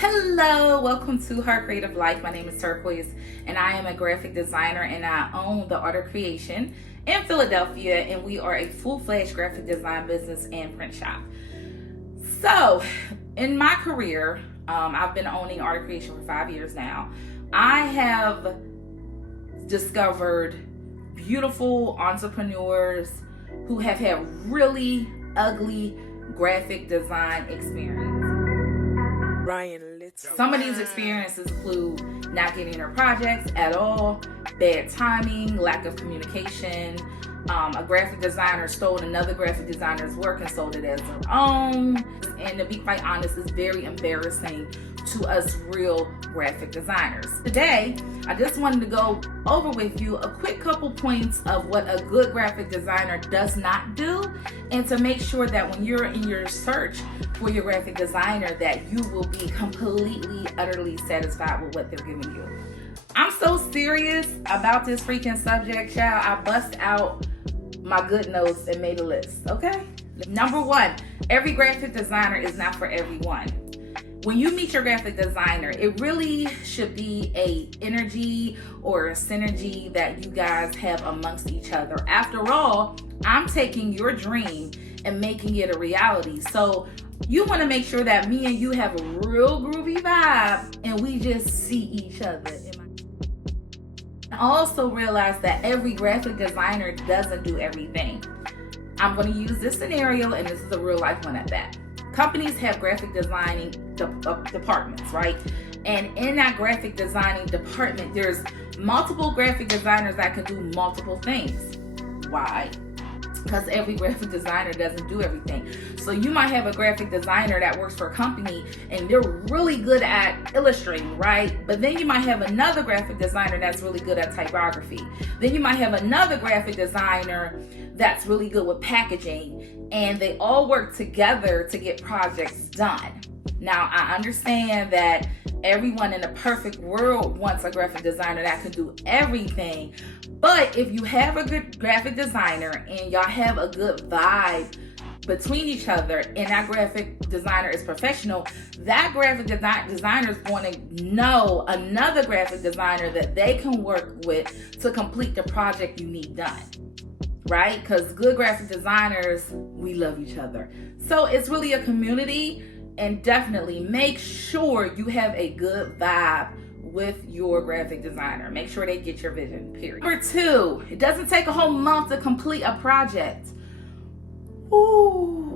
Hello, welcome to Her Creative Life. My name is Turquoise and I am a graphic designer and I own the Art of Creation in Philadelphia, and we are a full-fledged graphic design business and print shop. So in my career, I've been owning Art of Creation for 5 years now. I have discovered beautiful entrepreneurs who have had really ugly graphic design experience. Some of these experiences include not getting their projects at all, bad timing, lack of communication. A graphic designer stole another graphic designer's work and sold it as their own. And to be quite honest, it's very embarrassing to us real graphic designers. Today, I just wanted to go over with you a quick couple points of what a good graphic designer does not do, and to make sure that when you're in your search for your graphic designer that you will be completely, utterly satisfied with what they're giving you. I'm so serious about this freaking subject, child. I bust out my good notes and made a list, okay? Number one, every graphic designer is not for everyone. When you meet your graphic designer, it really should be a energy or a synergy that you guys have amongst each other. After all, I'm taking your dream and making it a reality. So you want to make sure that me and you have a real groovy vibe and we just see each other. Also realize that every graphic designer doesn't do everything. I'm going to use this scenario, and this is a real life one at that. Companies have graphic designing departments, right? And in that graphic designing department, there's multiple graphic designers that can do multiple things. Why? Because every graphic designer doesn't do everything. So you might have a graphic designer that works for a company and they're really good at illustrating, right? But then you might have another graphic designer that's really good at typography. Then you might have another graphic designer that's really good with packaging, and they all work together to get projects done. Now, I understand that everyone in the perfect world wants a graphic designer that can do everything. But if you have a good graphic designer and y'all have a good vibe between each other, and that graphic designer is professional, that graphic designer is going to know another graphic designer that they can work with to complete the project you need done, right? Because good graphic designers, we love each other. So it's really a community, and definitely make sure you have a good vibe with your graphic designer. Make sure they get your vision, period. Number two, it doesn't take a whole month to complete a project. Ooh.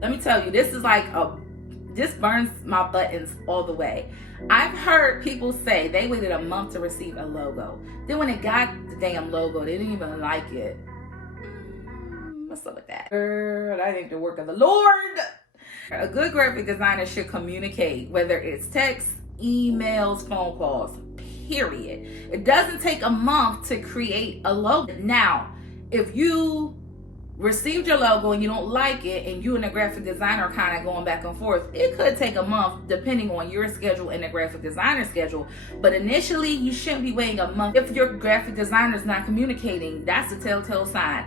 Let me tell you, this burns my buttons all the way. I've heard people say they waited a month to receive a logo. Then when they got the damn logo, they didn't even like it. What's up with that? Girl, that ain't the work of the Lord. A good graphic designer should communicate, whether it's text, emails, phone calls, period. It doesn't take a month to create a logo. Now, if you received your logo and you don't like it, and you and the graphic designer are kind of going back and forth, it could take a month depending on your schedule and the graphic designer's schedule. But initially, you shouldn't be waiting a month. If your graphic designer is not communicating, that's a telltale sign.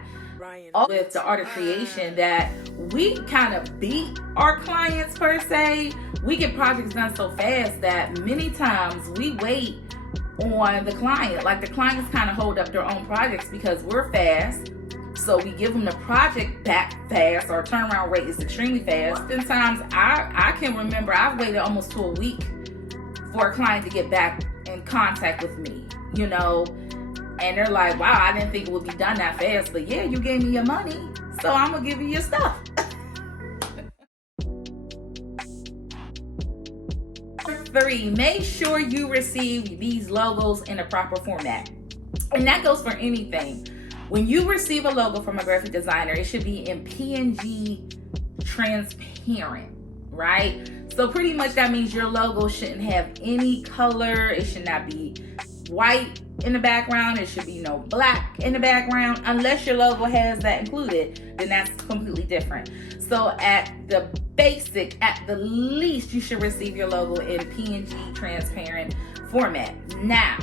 With the Art of Creation, that we kind of beat our clients per se. We get projects done so fast that many times we wait on the client. Like, the clients kind of hold up their own projects because we're fast. So we give them the project back fast. Our turnaround rate is extremely fast. Sometimes I can remember I've waited almost to a week for a client to get back in contact with me, you know. And they're like, wow, I didn't think it would be done that fast. But yeah, you gave me your money, so I'm going to give you your stuff. Three, make sure you receive these logos in a proper format. And that goes for anything. When you receive a logo from a graphic designer, it should be in PNG transparent, right? So pretty much that means your logo shouldn't have any color. It should not be white in the background. It should be no black in the background. Unless your logo has that included, then that's completely different. So at the basic, at the least, you should receive your logo in PNG transparent format. Now,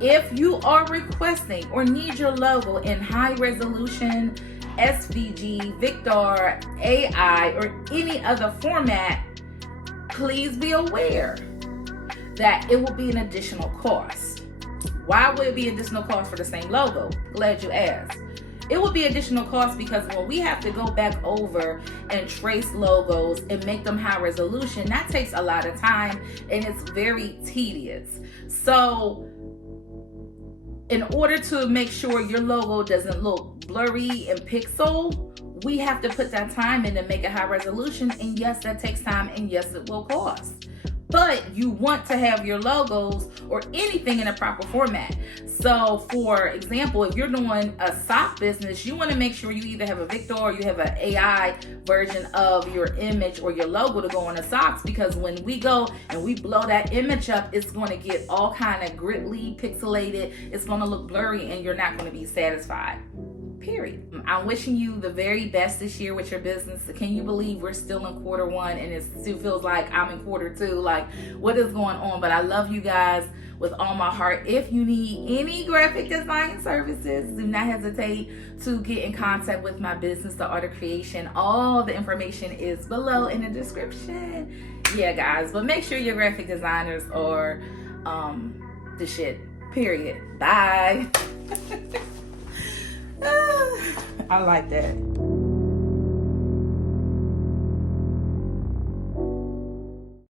if you are requesting or need your logo in high resolution SVG, Victor, AI, or any other format, please be aware that it will be an additional cost. Why would it be additional cost for the same logo? Glad you asked. It will be additional cost because when we have to go back over and trace logos and make them high resolution, that takes a lot of time and it's very tedious. So in order to make sure your logo doesn't look blurry and pixel, we have to put that time in to make it high resolution. And yes, that takes time, and yes, it will cost. But you want to have your logos or anything in a proper format. So for example, if you're doing a sock business, you want to make sure you either have a Victor or you have an AI version of your image or your logo to go on the socks, because when we go and we blow that image up, it's going to get all kind of griddly, pixelated. It's going to look blurry and you're not going to be satisfied. Period. I'm wishing you the very best this year with your business. Can you believe we're still in quarter one and it still feels like I'm in quarter two? Like, what is going on? But I love you guys with all my heart. If you need any graphic design services, do not hesitate to get in contact with my business, The Art of Creation. All the information is below in the description. Yeah, guys, but make sure your graphic designers are the shit. Period. Bye. I like that.